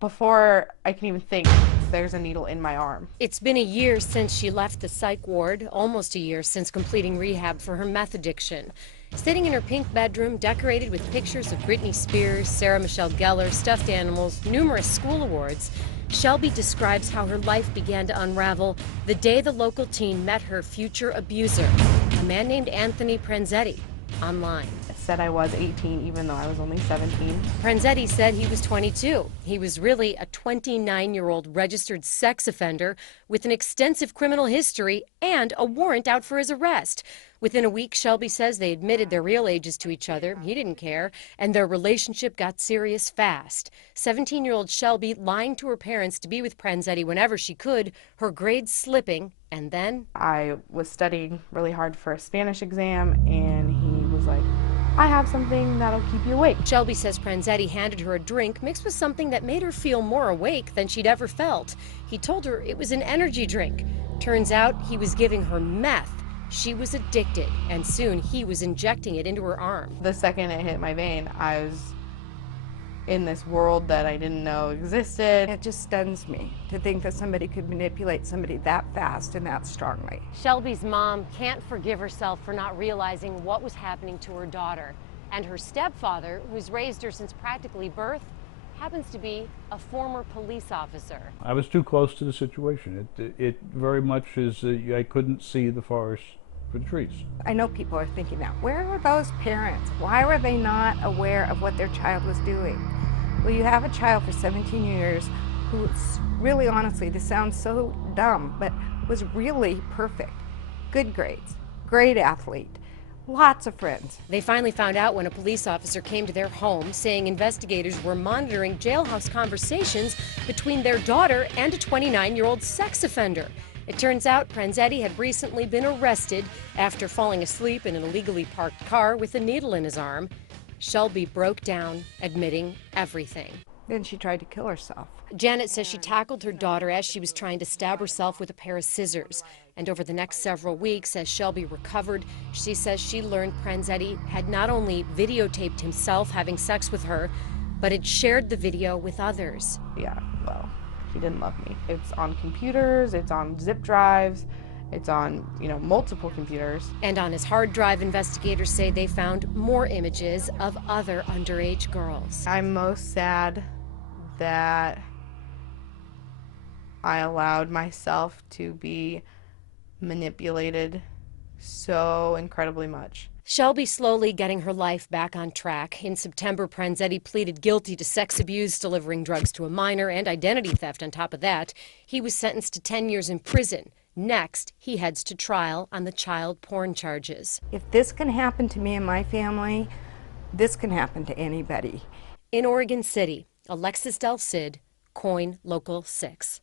Before I can even think, there's a needle in my arm. It's been a year since she left the psych ward, almost a year since completing rehab for her meth addiction. Sitting in her pink bedroom, decorated with pictures of Britney Spears, Sarah Michelle Gellar, stuffed animals, numerous school awards, Shelby describes how her life began to unravel the day the local teen met her future abuser, a man named Anthony Pranzetti, online. It said I was 18 even though I was only 17. Pranzetti said he was 22. He was really a 29-year-old registered sex offender with an extensive criminal history and a warrant out for his arrest. Within a week, Shelby says they admitted their real ages to each other. He didn't care, and their relationship got serious fast. 17-year-old Shelby lying to her parents to be with Pranzetti whenever she could, her grades slipping, and then I was studying really hard for a Spanish exam, and he was like, I have something that'll keep you awake. Shelby says Pranzetti handed her a drink mixed with something that made her feel more awake than she'd ever felt. He told her it was an energy drink. Turns out he was giving her meth. She was addicted, and soon he was injecting it into her arm. The second it hit my vein, I was in this world that I didn't know existed. It just stuns me to think that somebody could manipulate somebody that fast and that strongly. Shelby's mom can't forgive herself for not realizing what was happening to her daughter. And her stepfather, who's raised her since practically birth, happens to be a former police officer. I was too close to the situation. It very much is, I couldn't see the forest for the trees. I know people are thinking that. Where were those parents? Why were they not aware of what their child was doing? Well, you have a child for 17 years who really, honestly, this sounds so dumb, but was really perfect. Good grades, great athlete, lots of friends. They finally found out when a police officer came to their home saying investigators were monitoring jailhouse conversations between their daughter and a 29-year-old sex offender. It turns out Pranzetti had recently been arrested after falling asleep in an illegally parked car with a needle in his arm. Shelby broke down, admitting everything. Then she tried to kill herself. Janet says she tackled her daughter as she was trying to stab herself with a pair of scissors. And over the next several weeks, as Shelby recovered, she says she learned Pranzetti had not only videotaped himself having sex with her, but had shared the video with others. Yeah, well, he didn't love me. It's on computers, it's on zip drives, it's on, multiple computers. And on his hard drive, investigators say they found more images of other underage girls. I'm most sad that I allowed myself to be manipulated so incredibly much. Shelby slowly getting her life back on track. In September, Pranzetti pleaded guilty to sex abuse, delivering drugs to a minor, and identity theft on top of that. He was sentenced to 10 years in prison. Next, he heads to trial on the child porn charges. If this can happen to me and my family, this can happen to anybody. In Oregon City, Alexis Del Cid, Koin Local 6.